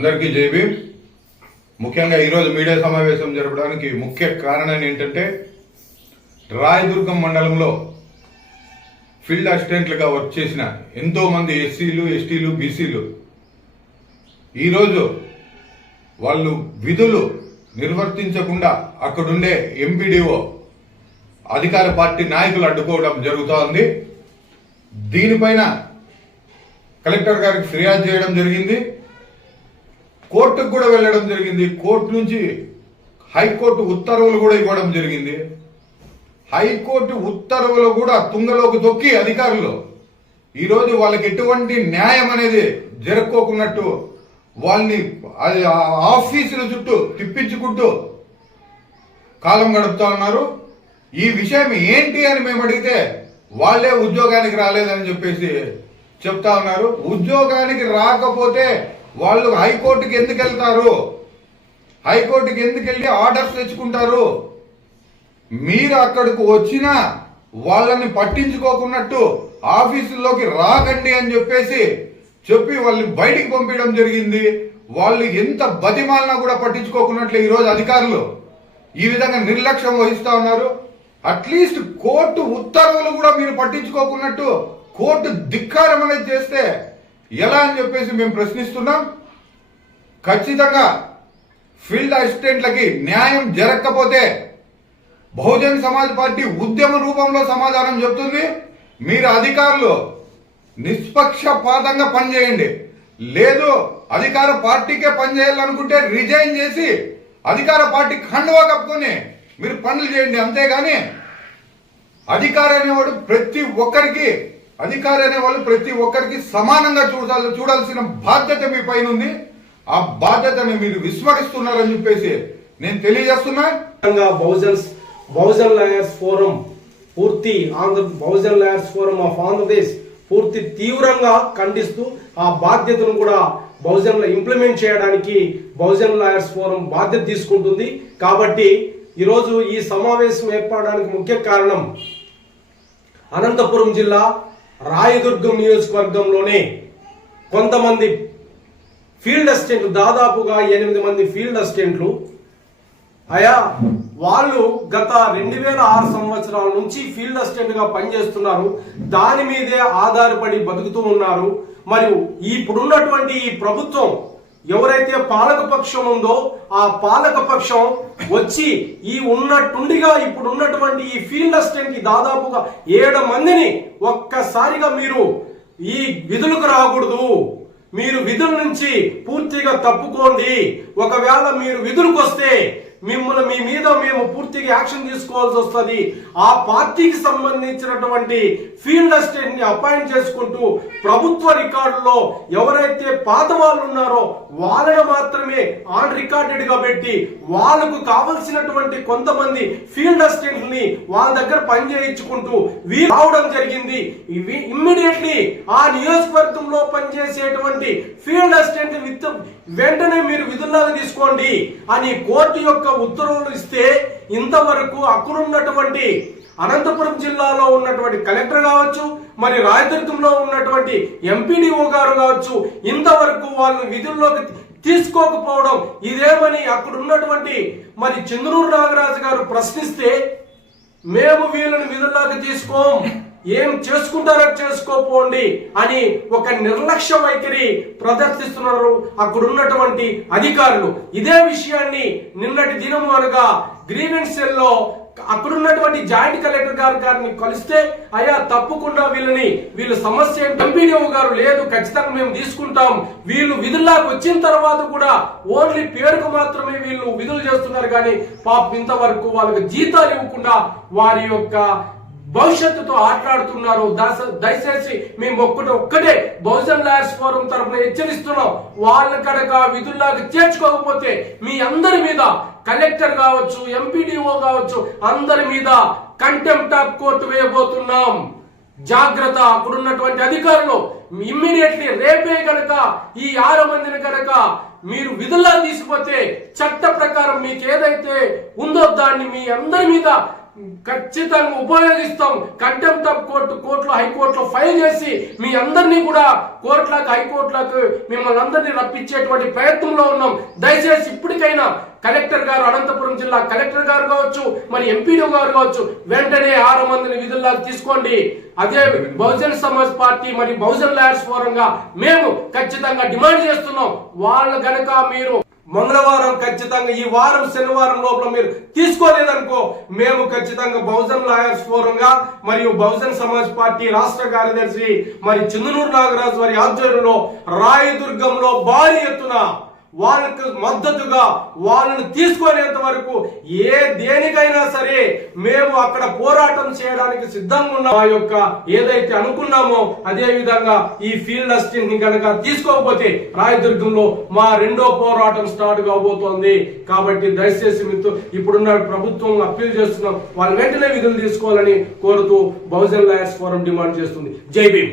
అందరికీ జేబీ ముఖ్యంగా ఈరోజు మీడియా సమావేశం జరపడానికి ముఖ్య కారణం ఏంటంటే రాయదుర్గం మండలంలో ఫీల్డ్ అసిస్టెంట్లుగా వర్క్ చేసిన ఎంతోమంది ఎస్సీలు ఎస్టీలు బీసీలు. ఈరోజు వాళ్ళు విధులు నిర్వర్తించకుండా అక్కడుండే ఎంపీడీఓ అధికార పార్టీ నాయకులు అడ్డుకోవడం జరుగుతూ ఉంది. దీనిపైన కలెక్టర్ గారికి ఫిర్యాదు చేయడం జరిగింది. కోర్టుకు కూడా వెళ్ళడం జరిగింది. కోర్టు నుంచి హైకోర్టు ఉత్తర్వులు కూడా ఇవ్వడం జరిగింది. హైకోర్టు ఉత్తర్వులు కూడా తుంగలోకి తొక్కి అధికారులు. ఈరోజు వాళ్ళకి ఎటువంటి న్యాయం అనేది జరుపుకోకున్నట్టు వాళ్ళని అది ఆ ఆఫీసుల చుట్టూ తిప్పించుకుంటూ కాలం గడుపుతా ఉన్నారు. ఈ విషయం ఏంటి అని మేము అడిగితే వాళ్ళే ఉద్యోగానికి రాలేదని చెప్పేసి చెప్తా ఉన్నారు. ఉద్యోగానికి రాకపోతే వాళ్ళు హైకోర్టుకి ఎందుకు వెళ్తారు? హైకోర్టుకి ఎందుకు వెళ్ళి ఆర్డర్స్ తెచ్చుకుంటారు? మీరు అక్కడికి వచ్చినా వాళ్ళని పట్టించుకోకున్నట్టు ఆఫీసుల్లోకి రాకండి అని చెప్పేసి చెప్పి వాళ్ళని బయటికి పంపించడం జరిగింది. వాళ్ళు ఎంత బతిమాలినా కూడా పట్టించుకోకున్నట్లు ఈరోజు అధికారులు. ఈ విధంగా నిర్లక్ష్యం వహిస్తూ ఉన్నారు. అట్లీస్ట్ కోర్టు ఉత్తర్వులు కూడా మీరు పట్టించుకోకున్నట్టు కోర్టు ధిక్కారం అనేది చేస్తే ఎలా అని చెప్పేసి మేము ప్రశ్నిస్తున్నాం. ఖచ్చితంగా ఫీల్డ్ అసిస్టెంట్లకి న్యాయం జరగకపోతే బహుజన్ సమాజ్ పార్టీ ఉద్యమ రూపంలో సమాధానం చెప్తుంది. మీరు అధికారులు నిష్పక్షపాతంగా పనిచేయండి. లేదు అధికార పార్టీకే పనిచేయాలనుకుంటే రిజైన్ చేసి అధికార పార్టీ ఖండువా కప్పుకొని మీరు పనులు చేయండి. అంతేగాని అధికారి అనేవాడు ప్రతి ఒక్కరికి అధికారి అనే వాళ్ళు ప్రతి ఒక్కరికి సమానంగా చూడాలి చూడాల్సిన బాధ్యత మీ పైన ఉంది. ఆ బాధ్యతను మీరు విస్మరిస్తున్నారని చెప్పేసి నేను తెలియజేస్తున్నా. ముఖ్యంగా బహుజన్స్ బహుజన్ లాయర్స్ ఫోరం పూర్తి Andhra Bahujan lawyers forum of Andhra Pradesh పూర్తి తీవ్రంగా ఖండిస్తూ ఆ బాధ్యతను కూడా బహుజన్లో ఇంప్లిమెంట్ చేయడానికి బహుజన్ లాయర్స్ ఫోరం బాధ్యత తీసుకుంటుంది. కాబట్టి ఈరోజు ఈ సమావేశం ఏర్పడడానికి ముఖ్య కారణం అనంతపురం జిల్లా రాయదుర్గం నియోజకవర్గంలోనే కొంతమంది ఫీల్డ్ అసిస్టెంట్లు దాదాపుగా ఎనిమిది మంది ఫీల్డ్ అసిస్టెంట్లు. అయా వాళ్ళు గత రెండు వేల ఆరు సంవత్సరాల నుంచి ఫీల్డ్ అసిస్టెంట్గా పనిచేస్తున్నారు. దాని మీదే ఆధారపడి బతుకుతూ ఉన్నారు. మరియు ఇప్పుడున్నటువంటి ఈ ప్రభుత్వం ఎవరైతే పాలక పక్షం ఉందో ఆ పాలక పక్షం వచ్చి ఈ ఉన్నట్టుండిగా ఇప్పుడు ఉన్నటువంటి ఈ ఫీల్డ్ అసిస్టెంట్కి దాదాపుగా ఏడు మందిని ఒక్కసారిగా మీరు ఈ విధులకు రాకూడదు. మీరు విధుల నుంచి పూర్తిగా తప్పుకోండి. ఒకవేళ మీరు విధులకు వస్తే మిమ్మల్ని మీ మీద మేము పూర్తిగా యాక్షన్ తీసుకోవాల్సి వస్తుంది. ఆ పార్టీకి సంబంధించినటువంటి ఫీల్డ్ అసిస్టెంట్ని అపాయింట్ చేసుకుంటూ ప్రభుత్వ రికార్డులో ఎవరైతే పాత వాళ్ళు ఉన్నారో వాళ్ళని మాత్రమే ఆన్ రికార్డెడ్గా పెట్టి వాళ్ళకు కావలసినటువంటి కొంతమంది ఫీల్డ్ అసిస్టెంట్ని వాళ్ళ దగ్గర పని చేయించుకుంటూ వీళ్ళు రావడం జరిగింది. ఇవి ఇమ్మీడియట్లీ ఆ నియోజకవర్గంలో పనిచేసేటువంటి ఫీల్డ్ అసిస్టెంట్ విత్ వెంటనే మీరు విధుల్లాగా తీసుకోండి అని కోర్టు యొక్క ఉత్తర్వులు ఇస్తే ఇంతవరకు అక్కడున్నటువంటి అనంతపురం జిల్లాలో ఉన్నటువంటి కలెక్టర్ కావచ్చు మరి రాయదుర్గంలో ఉన్నటువంటి ఎంపీడీఓ గారు కావచ్చు ఇంతవరకు వాళ్ళని విధుల్లోకి తీసుకోకపోవడం ఇదేమని అక్కడ ఉన్నటువంటి మరి చంద్రూరు నాగరాజు గారు ప్రశ్నిస్తే మేము వీళ్ళని విధుల్లోకి తీసుకోం. ఏం చేసుకుంటారో చేసుకోపోండి అని ఒక నిర్లక్ష్య వైఖరి ప్రదర్శిస్తున్నారు అక్కడ ఉన్నటువంటి అధికారులు. ఇదే విషయాన్ని నిన్నటి దినము అనగా గ్రీవెన్స్ సెల్ అక్కడ అక్కడున్నటువంటి జాయింట్ కలెక్టర్ గారు గారిని కలిస్తే అయ్యా తప్పకుండా వీళ్ళని వీళ్ళ సమస్య ఎంపీడీఓ గారు లేదు ఖచ్చితంగా మేము తీసుకుంటాం. వీళ్ళు విధుల్లోకి వచ్చిన తర్వాత కూడా ఓన్లీ పేరుకు మాత్రమే వీళ్ళు విధులు చేస్తున్నారు. కానీ పాప ఇంతవరకు వాళ్ళకి జీతాలు ఇవ్వకుండా వారి యొక్క భవిష్యత్తుతో ఆటలాడుతున్నారు. దశ- దయచేసి మేము ఒక్కటి ఒక్కటే బహుజన్ లాయర్స్ ఫోరం తరఫున హెచ్చరిస్తున్నాం. వాళ్ళ కనుక విధుల్లాగా చేర్చుకోకపోతే మీ అందరి మీద కలెక్టర్ కావచ్చు ఎంపీడీఓ కావచ్చు అందరి మీద కంటెంప్ట్ ఆఫ్ కోర్టు వేయబోతున్నాం. జాగ్రత్త అక్కడున్నటువంటి అధికారులు ఇమ్మీడియట్లీ రేపే గనక ఈ ఆరు మందిని గనక మీరు విధుల్లో తీసుకుపోతే చట్ట ప్రకారం మీకు ఏదైతే ఉందో దాన్ని మీ అందరి మీద ఖచ్చితంగా ఉపయోగిస్తాం. కంటెంప్ట్ ఆఫ్ కోర్టు కోర్టులో హైకోర్టులో ఫైల్ చేసి మీ అందరినీ కూడా కోర్టులకు హైకోర్టులకు మిమ్మల్ని అందరినీ రప్పించేటువంటి ప్రయత్నంలో ఉన్నాం. దయచేసి ఇప్పటికైనా కలెక్టర్ గారు అనంతపురం జిల్లా కలెక్టర్ గారు కావచ్చు మరి ఎంపీడీ గారు కావచ్చు వెంటనే ఆరు మందిని విధుల్లోకి తీసుకోండి. అదే బహుజన్ సమాజ్ పార్టీ మరి బహుజన్ లాయర్స్ ఫోరంగా మేము ఖచ్చితంగా డిమాండ్ చేస్తున్నాం. వాళ్ళు గనక మీరు మంగళవారం ఖచ్చితంగా ఈ వారం శనివారం లోపల మీరు తీసుకోలేదనుకో మేము ఖచ్చితంగా బహుజన్ లాయర్స్ ఫోరం గా మరియు బహుజన్ సమాజ్ పార్టీ రాష్ట్ర కార్యదర్శి మరి చంద్రనూరు నాగరాజు వారి ఆధ్వర్యంలో రాయదుర్గంలో భారీ ఎత్తున వాళ్ళకు మద్దతుగా వాళ్ళని తీసుకునేంత వరకు ఏ దేనికైనా సరే మేము అక్కడ పోరాటం చేయడానికి సిద్ధంగా ఉన్నాం ఆ యొక్క ఏదైతే అనుకున్నామో అదే విధంగా ఈ ఫీల్డ్ అసిస్టెంట్ని కనుక తీసుకోకపోతే రాయదుర్గంలో మా రెండో పోరాటం స్టార్ట్ కాబోతోంది. కాబట్టి దయచేసి మీతో ఇప్పుడున్న ప్రభుత్వం అప్పీల్ చేస్తున్నాం వాళ్ళు వెంటనే విధులు తీసుకోవాలని కోరుతూ బహుజన్ లాయర్స్ ఫోరం డిమాండ్ చేస్తుంది. జై భీమ్.